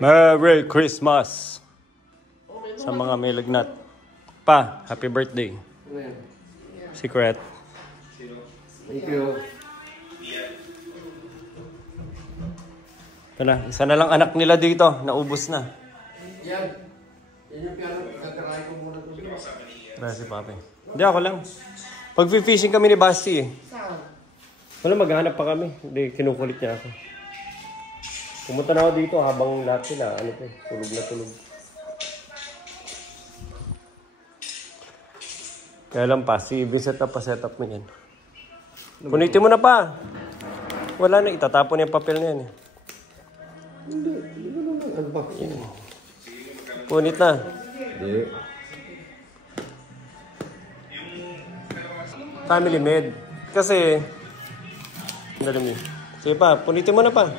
Merry Christmas sa mga may lagnat. Pa, happy birthday. Secret. Thank you. Ito na, isa na lang anak nila dito, naubos na. Yan. Yan yung piano, kakaray ko muna ito. Grabe, Papi. Hindi, ako lang. Pag-fishing kami ni Basti eh. Wala, maghanap pa kami. Hindi, kinukulit niya ako. Pumunta na ako dito habang lahat sila, ano to, tulog na tulog. Kaya lang pa, si Vincent na pa-set up mo yan. Punitin mo na pa. Wala na, itatapon yung papel na yan eh. Hindi, ano ba? Punit na. Hindi. Family med. Kasi, dali mo. Sige pa, punitin mo na pa.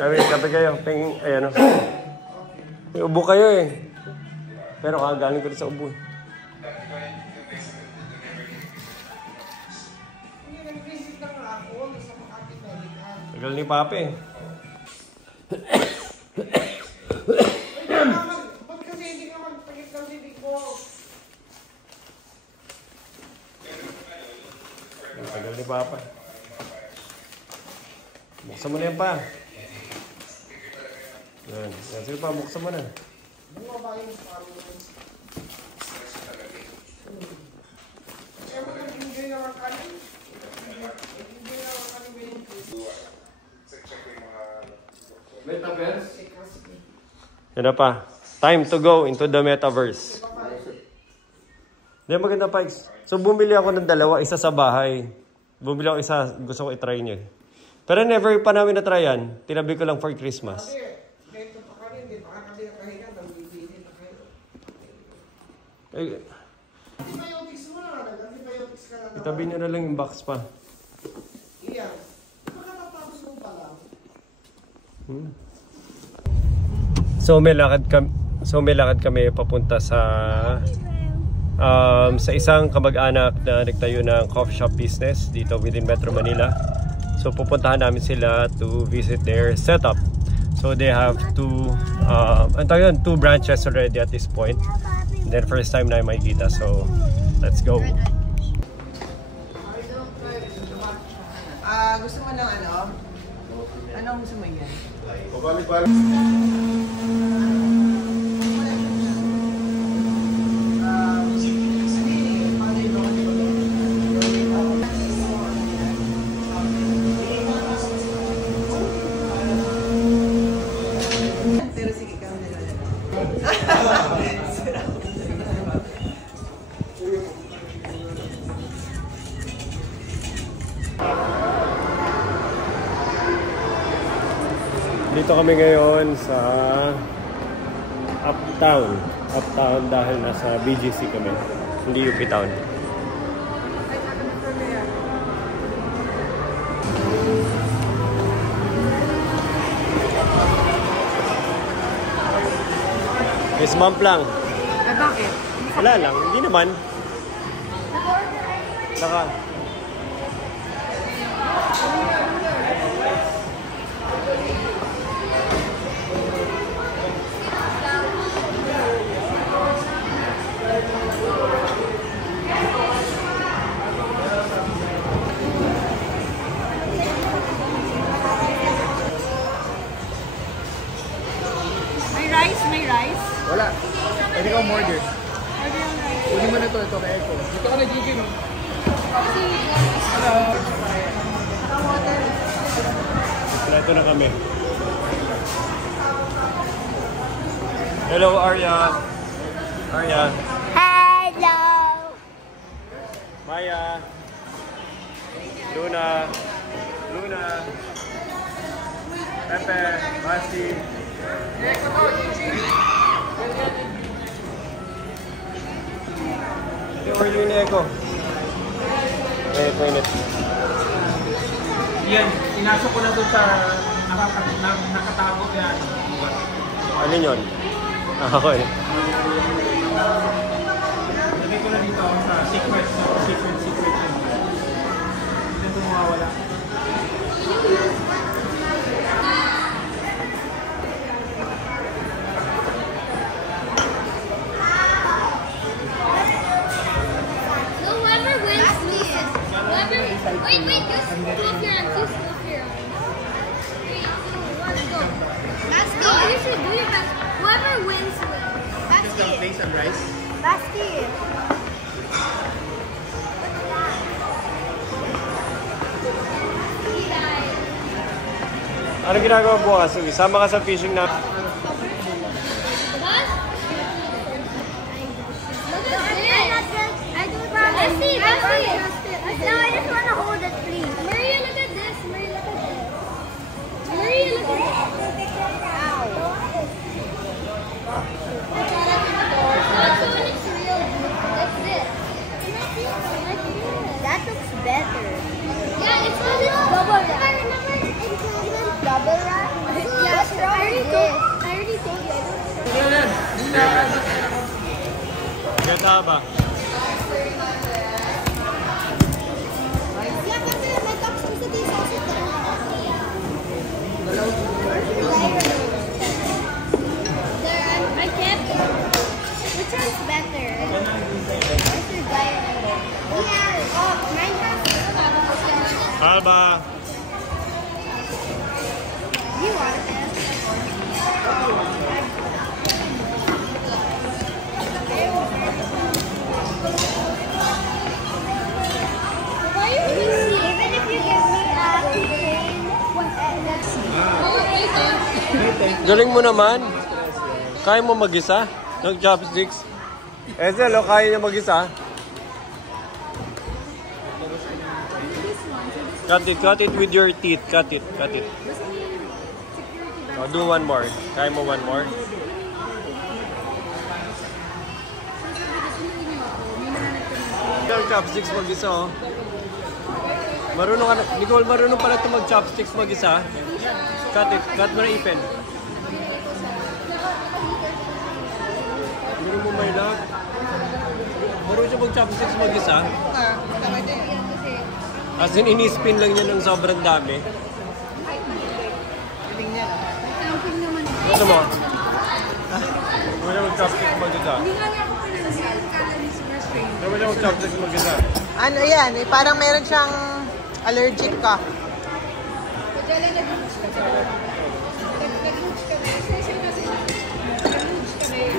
Sabi kayo, ayan o. May ubo kayo eh. Pero kagaling ko rin sa ubo eh. Tagal ni Papi eh. Ba't kasi hindi ka magpagit ng bibig ko? Tagal ni Papa. Buksan mo na yan pa. Yan. Yan. Sige pa, buksan mo na. Bumaba yung pamilya. Kaya mo nag-enjoy naman kanin? Nag-enjoy naman kanin ba yung Metaverse? Yan na pa. Time to go into the metaverse. Hindi, maganda pa. So, bumili ako ng dalawa. Isa sa bahay. Bumili ako isa. Gusto ko itry niya. Pero never pa namin na-try yan. Tinabi ko lang for Christmas. Ganito pa kanin, di ba? Kasi nakahinga, nabibili na kayo. Antibiotics mo na lang. Antibiotics ka na. Itabi niyo na lang yung box pa. Iya. Pagkatapos mo pa lang. So may lakad kami papunta sa isang kamag-anak na nagtayo ng coffee shop business dito within Metro Manila. So pupuntahan namin sila to visit their setup. So they have two branches already at this point. And then first time na makikita. So let's go. Gusto mo ng ano? Anong gusto mo yan? Balik-balik. Pero sige, kami na lang. Dito kami ngayon sa Uptown. Uptown dahil nasa BGC kami. Hindi UP Town. Yes, ma'am lang. Bakit? Wala lang. Hindi naman. Naka. May rice? Wala. Pwede ka umorder. Order yung rice. Kunin mo na ito kay Echo. Dito ka na, Gigi. Hello. Ito na kami. Hello, Arya. Arya. Hello. Maya. Luna. Luna. Pepe. Basti. Or yun Eko. Init. Yan, inasok ko na doon sa nakatago yan. Ano yun? Okay. Lagay ko na dito sa secret yun. Hindi na ito mawawala. Ano ginagawa bukas? Sama ka sa fishing na... No, I just want to hold it, please. Maria, look at this. Maria, look at this. Maria, look at this. Ow. Also, when it's real, like this. That looks better. Yeah, it's because it's double wrap. It's double wrap. Yeah, I already told you. Gata ba? I kept. Which one's better? This is diary. Yeah. Oh, mine has. Alba! Do you want this? Why are you busy? Even if you give me a keychain, Galing mo naman. Kaya mo mag-isa? Ng chopsticks? Ezel, kaya niya mag-isa? Cut it with your teeth. Cut it. Oh, do one more. Kaya mo one more? Yung chopsticks mag-isa, oh. Marunong ka na. Nicole, marunong pala ito mag-chopsticks mag-isa. Cut it. Cut mo na ipin. Hindi mo may lag. Marunong siya mag-chopsticks mag-isa. As in, ini-spin lang niya ng sobrang dami. Ano mo? Hindi mo mag-chopsticks mag-isa. Hindi mo mag-chopsticks mag-isa. Ano yan? Eh, parang meron siyang allergic ka.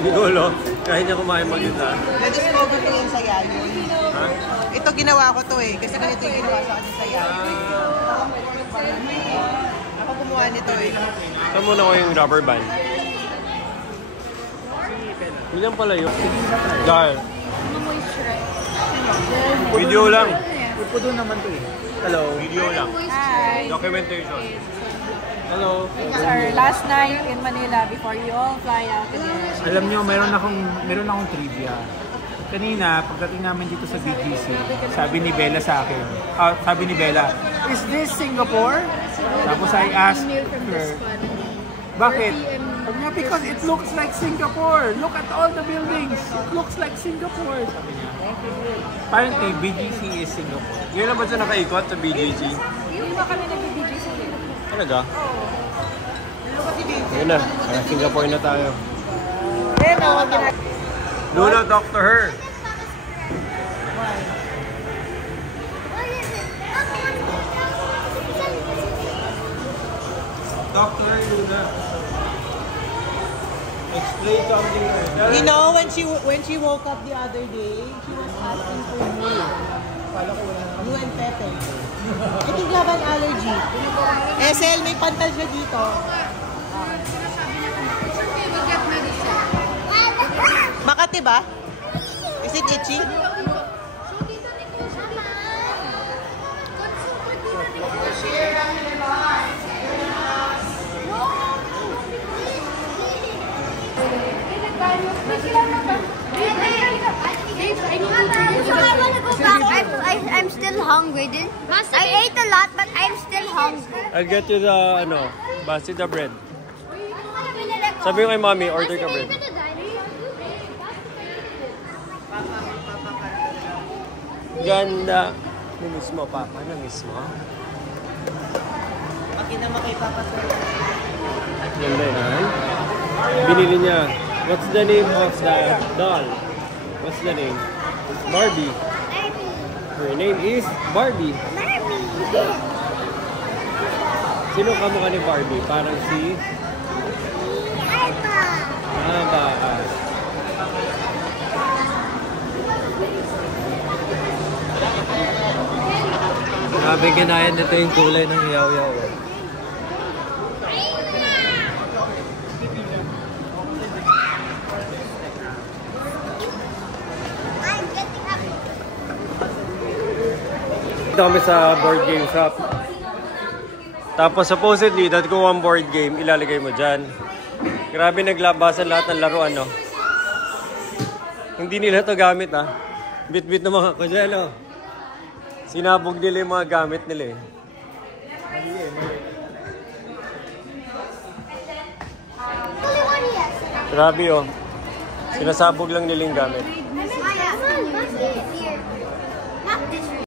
Nicole, kahit niya kumain mag-isa. Na-discover ko yung saya yun. Ha? Ito ginawa ko to eh. Kasi ganito yung ginawa sa akin saya. Ako gumawa nito eh. Saan muna ko yung rubber band? Yun lang pala yun. Dahil. Video lang. Pupudo naman to eh. Hello. Video lang. Hi. Documentation. Hello. It's our last night in Manila before you all fly out again. Alam niyo, meron akong trivia. Kanina, pagdating namin dito sa BGC, sabi ni Bella sa akin, is this Singapore? Tapos I asked her, bakit? Sabi niya, because it looks like Singapore. Look at all the buildings. It looks like Singapore. Sabi niya. Apparently, BGC is Singapore. Yun na ba siya nakaikot sa BGC? Hindi ba kami nag-BGC din? Talaga? Yun na. Kaya Singapore na tayo. Do not talk to her. Talk to her, Luna. Explain something to her. You know, when she woke up the other day, she was asking for you. You and Pepe. I think you have an allergy. SL, may pantal siya dito. Makati ba? Is it itchy? I'm still hungry. I ate a lot, but I'm still hungry. I'll get you the, basita bread. Sabi ko kay mommy, order ka bread. Ganda. Namiss mo, Papa? Namiss mo? Pag kinama kay Papa Sir. Ganda yan. Binili niya. What's the name of the doll? What's the name? Barbie. Her name is Barbie. Sino kamukha ni Barbie? Parang si... Aba. Grabe ganayan nito yung kulay ng yaw-yaw. Dito kami sa board game shop. Tapos supposedly, that ko one board game, ilalagay mo dyan. Grabe naglabasan lahat ng laruan, no? Hindi nila to gamit, ha? Bit-bit ng mga kudyelo. Sinabog nila yung mga gamit nila, eh. Grabe, oh. Sinasabog lang nila yung gamit.